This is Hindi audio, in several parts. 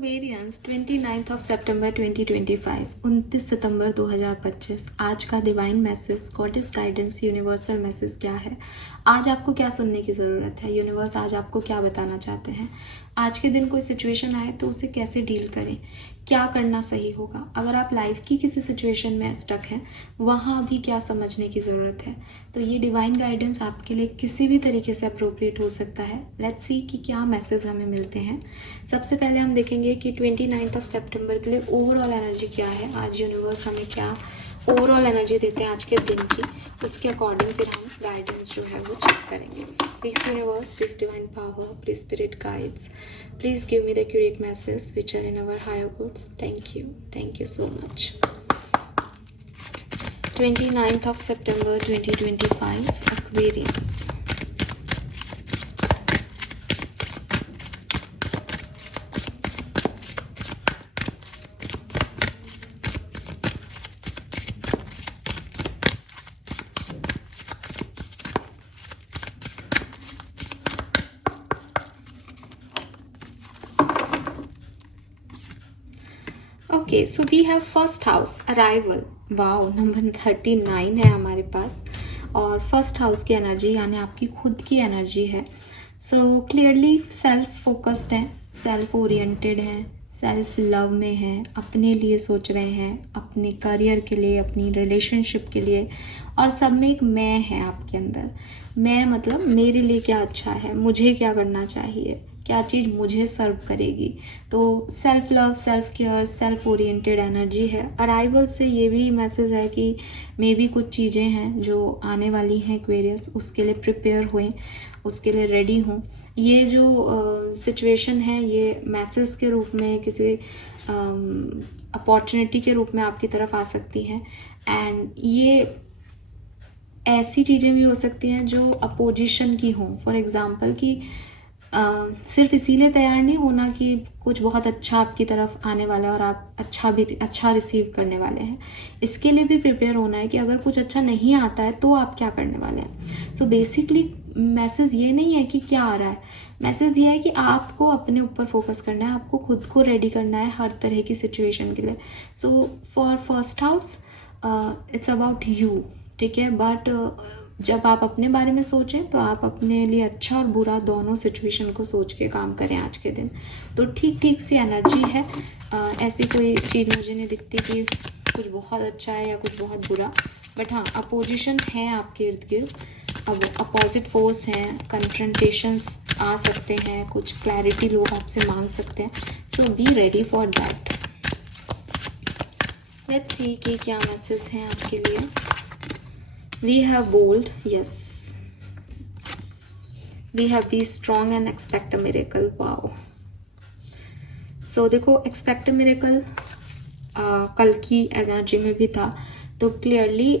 एक्वेरियंस 29 सितंबर 2025 29 सितंबर 2025 आज का divine message, goddess guidance, universal message क्या है? आज आपको क्या सुनने की ज़रूरत है? यूनिवर्स आज आपको क्या बताना चाहते हैं? आज के दिन कोई सिचुएशन आए तो उसे कैसे डील करें? क्या करना सही होगा? अगर आप लाइफ की किसी सिचुएशन में स्टक हैं, वहाँ भी क्या समझने की ज़रूरत है? तो ये डिवाइन गाइडेंस आपके लिए किसी भी तरीके से अप्रोप्रिएट हो सकता है। लेट्स सी कि क्या मैसेज हमें मिलते हैं। सबसे पहले हम देखेंगे कि 29 सितंबर के लिए ओवरऑल एनर्जी क्या है। आज यूनिवर्स हमें क्या ओवरऑल एनर्जी देते हैं आज के दिन की, उसके अकॉर्डिंग फिर हम गाइडेंस जो है वो चेक करेंगे। Please universe, please divine power, please spirit guides, please give me the accurate message which are in our higher goods. Thank you so much. 29 सितंबर 2025 Aquarians. Okay, so we have first house arrival. Wow, number 39 है हमारे पास और फर्स्ट हाउस की एनर्जी यानी आपकी खुद की एनर्जी है। सो क्लियरली सेल्फ फोकस्ड है, सेल्फ ओरिएंटेड है, सेल्फ लव में है, अपने लिए सोच रहे हैं, अपने करियर के लिए, अपनी रिलेशनशिप के लिए, और सब में एक मैं है आपके अंदर। मैं मतलब मेरे लिए क्या अच्छा है, मुझे क्या करना चाहिए, क्या चीज़ मुझे सर्व करेगी। तो self love, self care, self oriented energy है। अराइवल से ये भी मैसेज है कि मे बी कुछ चीज़ें हैं जो आने वाली हैं एक्वेरियस, उसके लिए प्रिपेयर हुए, उसके लिए रेडी हों। ये जो सिचुएशन है ये मैसेज के रूप में, किसी अपॉर्चुनिटी के रूप में आपकी तरफ आ सकती हैं। एंड ये ऐसी चीज़ें भी हो सकती हैं जो अपोजिशन की हों। फॉर एग्ज़ाम्पल कि सिर्फ इसीलिए तैयार नहीं होना कि कुछ बहुत अच्छा आपकी तरफ आने वाला है और आप अच्छा रिसीव करने वाले हैं। इसके लिए भी प्रिपेयर होना है कि अगर कुछ अच्छा नहीं आता है तो आप क्या करने वाले हैं। सो बेसिकली मैसेज ये नहीं है कि क्या आ रहा है, मैसेज ये है कि आपको अपने ऊपर फोकस करना है, आपको खुद को रेडी करना है हर तरह की सिचुएशन के लिए। So for first house it's about you, ठीक है। बट जब आप अपने बारे में सोचें तो आप अपने लिए अच्छा और बुरा दोनों सिचुएशन को सोच के काम करें आज के दिन। तो ठीक सी एनर्जी है। ऐसी कोई चीज़ मुझे नहीं दिखती कि कुछ बहुत अच्छा है या कुछ बहुत बुरा। बट हाँ, अपोजिशन है आपके इर्द गिर्द, अब अपोजिट फोर्स हैं, कन्फ्रंटेशंस आ सकते हैं, कुछ क्लैरिटी लोग आपसे मांग सकते हैं। So be ready for that. Let's see कि क्या मैसेज हैं आपके लिए। We have bold, yes. We have be strong and expect a miracle. Wow. So देखो, expect a miracle कल की एनर्जी में भी था। तो क्लियरली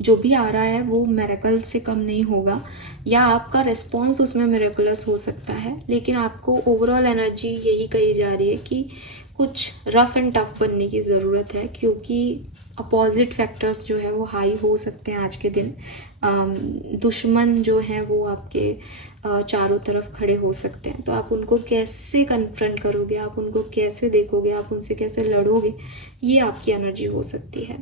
जो भी आ रहा है वो मिरेकल से कम नहीं होगा, या आपका रिस्पॉन्स उसमें मिरेकुलस हो सकता है। लेकिन आपको ओवरऑल एनर्जी यही कही जा रही है कि कुछ रफ एंड टफ बनने की ज़रूरत है, क्योंकि अपोजिट फैक्टर्स जो है वो हाई हो सकते हैं आज के दिन। दुश्मन जो है वो आपके चारों तरफ खड़े हो सकते हैं। तो आप उनको कैसे कन्फ्रंट करोगे, आप उनको कैसे देखोगे, आप उनसे कैसे लड़ोगे, ये आपकी एनर्जी हो सकती है।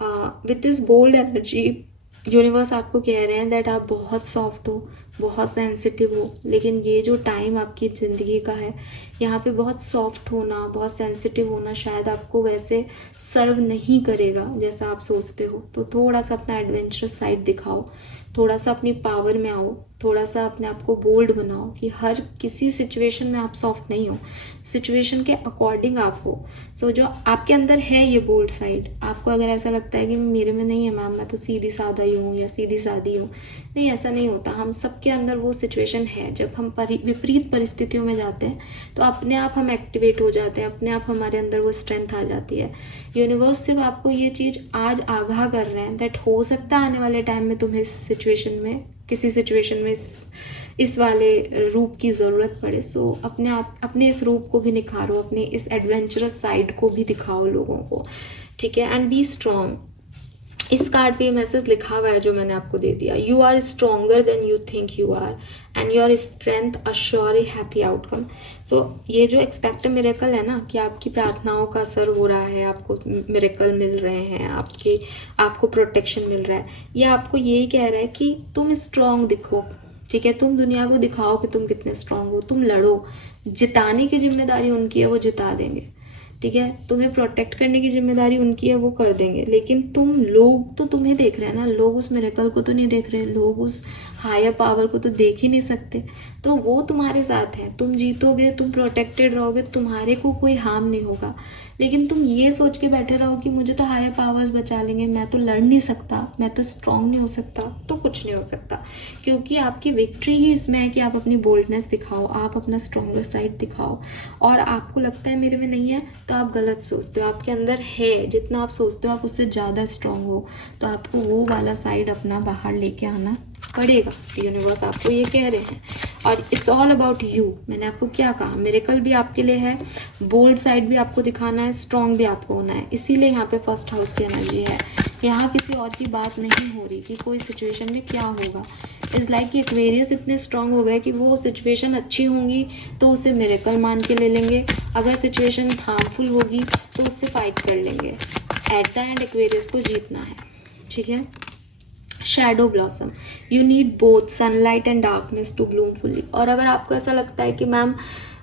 With this bold energy universe आपको कह रहे हैं दैट आप बहुत सॉफ्ट हो, बहुत सेंसिटिव हो, लेकिन ये जो टाइम आपकी ज़िंदगी का है, यहाँ पे बहुत सॉफ्ट होना, बहुत सेंसिटिव होना शायद आपको वैसे सर्व नहीं करेगा जैसा आप सोचते हो। तो थोड़ा सा अपना एडवेंचरस साइड दिखाओ, थोड़ा सा अपनी पावर में आओ, थोड़ा सा अपने आप को बोल्ड बनाओ कि हर किसी सिचुएशन में आप सॉफ्ट नहीं हो, सिचुएशन के अकॉर्डिंग आप हो। सो जो आपके अंदर है ये बोल्ड साइड, आपको अगर ऐसा लगता है कि मेरे में नहीं है मैम, मैं तो सीधी सादा ही हूँ या सीधी सादी हूँ, नहीं, ऐसा नहीं होता। हम सबके अंदर वो सिचुएशन है। जब हम विपरीत परिस्थितियों में जाते हैं तो अपने आप हम एक्टिवेट हो जाते हैं, अपने आप हमारे अंदर वो स्ट्रेंथ आ जाती है। यूनिवर्स सिर्फ आपको ये चीज़ आज आगाह कर रहे हैं दैट हो सकता है आने वाले टाइम में तुम्हें इस सिचुएशन में, किसी सिचुएशन में इस वाले रूप की ज़रूरत पड़े। सो अपने इस रूप को भी निखारो, अपने इस एडवेंचरस साइड को भी दिखाओ लोगों को, ठीक है। And be strong. इस कार्ड पे ये मैसेज लिखा हुआ है जो मैंने आपको दे दिया, you are stronger than you think you are and your strength assure a happy outcome. So ये जो एक्सपेक्ट मिरेकल है ना, कि आपकी प्रार्थनाओं का असर हो रहा है, आपको मिरेकल मिल रहे हैं, आपको प्रोटेक्शन मिल रहा है, ये आपको यही कह रहा है कि तुम स्ट्रांग दिखो, ठीक है, तुम दुनिया को दिखाओ कि तुम कितने स्ट्रांग हो, तुम लड़ो, जिताने की जिम्मेदारी उनकी है, वो जिता देंगे, ठीक है, तुम्हें प्रोटेक्ट करने की जिम्मेदारी उनकी है, वो कर देंगे, लेकिन लोग तो तुम्हें देख रहे हैं ना, लोग उस मिरेकल को तो नहीं देख रहे, लोग उस हायर पावर को तो देख ही नहीं सकते, तो वो तुम्हारे साथ है, तुम जीतोगे, तुम प्रोटेक्टेड रहोगे, तुम्हारे को कोई हार्म नहीं होगा। लेकिन तुम ये सोच के बैठे रहो कि मुझे तो हायर पावर्स बचा लेंगे, मैं तो लड़ नहीं सकता, मैं तो स्ट्रांग नहीं हो सकता, तो कुछ नहीं हो सकता, क्योंकि आपकी विक्ट्री ही इसमें है कि आप अपनी बोल्डनेस दिखाओ, आप अपना स्ट्रॉन्गर साइड दिखाओ। और आपको लगता है मेरे में नहीं है, तो आप गलत सोचते हो, आपके अंदर है, जितना आप सोचते हो आप उससे ज़्यादा स्ट्रांग हो, तो आपको वो वाला साइड अपना बाहर लेके आना पड़ेगा। यूनिवर्स आपको ये कह रहे हैं, और इट्स ऑल अबाउट यू। मैंने आपको क्या कहा, मिरेकल भी आपके लिए है, बोल्ड साइड भी आपको दिखाना है, स्ट्रांग भी आपको होना है, इसीलिए यहाँ पे फर्स्ट हाउस की एनर्जी है। यहाँ किसी और की बात नहीं हो रही कि कोई सिचुएशन में क्या होगा। इस लाइक कि एक्वेरियस इतने स्ट्रांग हो गए कि वो सिचुएशन अच्छी होंगी तो उसे मिरेकल मान के ले लेंगे, अगर सिचुएशन हार्मफुल होगी तो उससे फाइट कर लेंगे। एट द एंड एक्वेरियस को जीतना है, ठीक है। Shadow blossom, you need both sunlight and darkness to bloom fully. और अगर आपको ऐसा लगता है कि मैम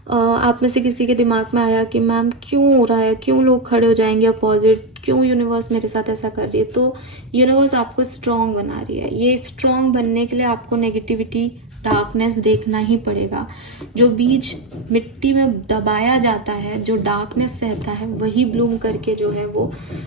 आप में से किसी के दिमाग में आया कि मैम क्यों हो रहा है, क्यों लोग खड़े हो जाएंगे अपोजिट, क्यों यूनिवर्स मेरे साथ ऐसा कर रही है, तो यूनिवर्स आपको स्ट्रांग बना रही है। ये स्ट्रांग बनने के लिए आपको नेगेटिविटी, डार्कनेस देखना ही पड़ेगा। जो बीज मिट्टी में दबाया जाता है, जो डार्कनेस रहता है, वही ब्लूम करके जो है वो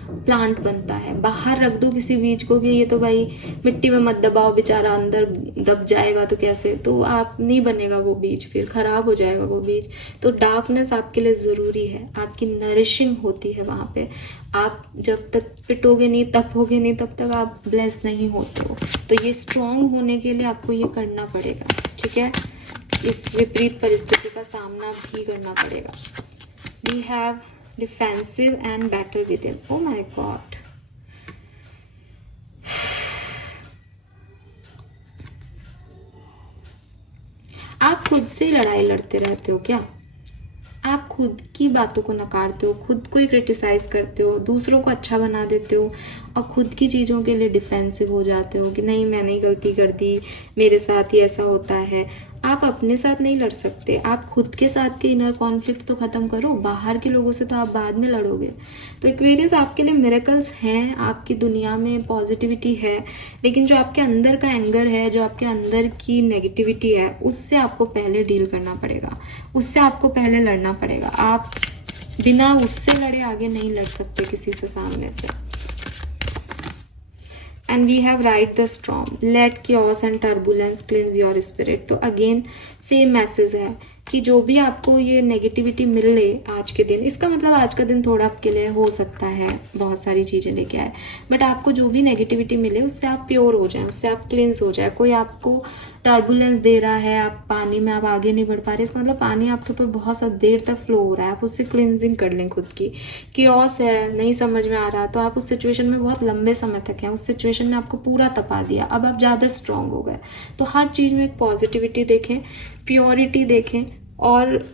प्लांट बनता है। बाहर रख दो किसी बीज को कि ये तो भाई मिट्टी में मत दबाओ, बेचारा अंदर दब जाएगा तो कैसे, तो आप नहीं बनेगा वो बीज, फिर खराब हो जाएगा वो बीज। तो डार्कनेस आपके लिए ज़रूरी है, आपकी नरिशिंग होती है वहाँ पे। आप जब तक पिटोगे नहीं, तपोगे नहीं, तब तक आप ब्लेस नहीं होते हो। तो ये स्ट्रांग होने के लिए आपको ये करना पड़ेगा, ठीक है। इस विपरीत परिस्थिति का सामना भी करना पड़ेगा। We have defensive and battle with him. Oh my God, आप खुद से लड़ाई लड़ते रहते हो क्या? आप खुद की बातों को नकारते हो, खुद को ही क्रिटिसाइज करते हो, दूसरों को अच्छा बना देते हो, और खुद की चीज़ों के लिए डिफेंसिव हो जाते हो कि नहीं मैंने ही गलती कर दी, मेरे साथ ही ऐसा होता है। आप अपने साथ नहीं लड़ सकते, आप खुद के साथ के इनर कॉन्फ्लिक्ट तो ख़त्म करो, बाहर के लोगों से तो आप बाद में लड़ोगे। तो एक्वेरियस आपके लिए मिरेकल्स हैं, आपकी दुनिया में पॉजिटिविटी है, लेकिन जो आपके अंदर का एंगर है, जो आपके अंदर की नेगेटिविटी है, उससे आपको पहले डील करना पड़ेगा, उससे आपको पहले लड़ना पड़ेगा। आप बिना उससे लड़े आगे नहीं लड़ सकते किसी से सामने से। And we have right the storm, let chaos and turbulence cleanse your spirit. तो अगेन सेम मैसेज है कि जो भी आपको ये नेगेटिविटी मिल रही आज के दिन, इसका मतलब आज का दिन थोड़ा आपके लिए हो सकता है बहुत सारी चीज़ें लेके आए, बट आपको जो भी नेगेटिविटी मिले उससे आप प्योर हो जाए, उससे आप क्लींस हो जाए। कोई आपको टर्बुलेंस दे रहा है, आप पानी में आप आगे नहीं बढ़ पा रहे, इसका मतलब पानी आपके ऊपर बहुत सा देर तक फ्लो हो रहा है, आप उससे क्लिनजिंग कर लें खुद की। कियोस है, नहीं समझ में आ रहा, तो आप उस सिचुएशन में बहुत लंबे समय तक हैं, उस सिचुएशन ने आपको पूरा तपा दिया, अब आप ज़्यादा स्ट्रांग हो गए। तो हर चीज़ में एक पॉजिटिविटी देखें, प्योरिटी देखें, और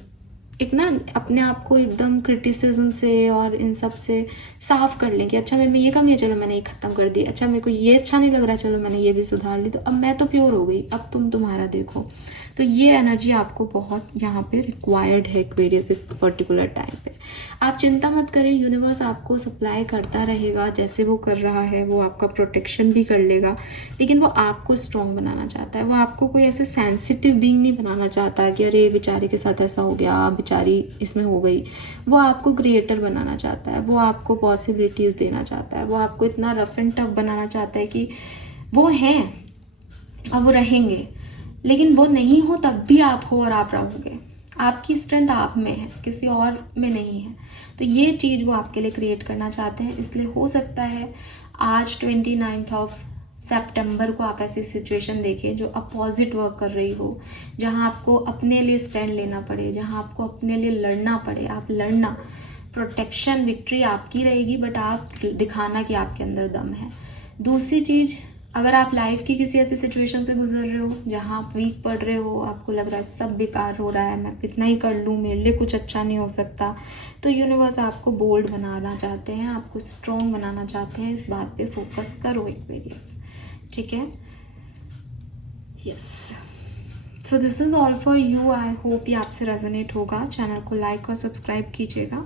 एक ना अपने आप को एकदम क्रिटिसिज्म से और इन सब से साफ कर लें कि अच्छा मेरे में ये कमी है, चलो मैंने ये ख़त्म कर दी, अच्छा मेरे को ये अच्छा नहीं लग रहा, चलो मैंने ये भी सुधार ली, तो अब मैं तो प्योर हो गई, अब तुम तुम्हारा देखो। तो ये एनर्जी आपको बहुत यहाँ पे रिक्वायर्ड है एक्वेरियस इस पर्टिकुलर टाइम पे। आप चिंता मत करें, यूनिवर्स आपको सप्लाई करता रहेगा, जैसे वो कर रहा है वो आपका प्रोटेक्शन भी कर लेगा, लेकिन वो आपको स्ट्रॉन्ग बनाना चाहता है। वो आपको कोई ऐसे सेंसिटिव बीइंग नहीं बनाना चाहता कि अरे बेचारे के साथ ऐसा हो गया, बेचारी इसमें हो गई। वो आपको क्रिएटर बनाना चाहता है, वो आपको पॉसिबिलिटीज़ देना चाहता है, वो आपको इतना रफ एंड टफ बनाना चाहता है कि वो हैं और वो रहेंगे, लेकिन वो नहीं हो तब भी आप हो और आप रहोगे। आपकी स्ट्रेंथ आप में है, किसी और में नहीं है। तो ये चीज़ वो आपके लिए क्रिएट करना चाहते हैं। इसलिए हो सकता है आज 29 सितंबर को आप ऐसी सिचुएशन देखें जो अपोजिट वर्क कर रही हो, जहां आपको अपने लिए स्टैंड लेना पड़े, जहां आपको अपने लिए लड़ना पड़े। आप लड़ना, प्रोटेक्शन, विक्ट्री आपकी रहेगी, बट आप दिखाना कि आपके अंदर दम है। दूसरी चीज़, अगर आप लाइफ की किसी ऐसी सिचुएशन से गुजर रहे हो जहाँ आप वीक पड़ रहे हो, आपको लग रहा है सब बेकार हो रहा है, मैं कितना ही कर लूँ मेरे लिए कुछ अच्छा नहीं हो सकता, तो यूनिवर्स आपको बोल्ड बनाना चाहते हैं, आपको स्ट्रॉन्ग बनाना चाहते हैं। इस बात पे फोकस करो एक्वेरियस, ठीक है। Yes, so this is all for you. I hope ये आपसे रेजोनेट होगा। चैनल को लाइक और सब्सक्राइब कीजिएगा।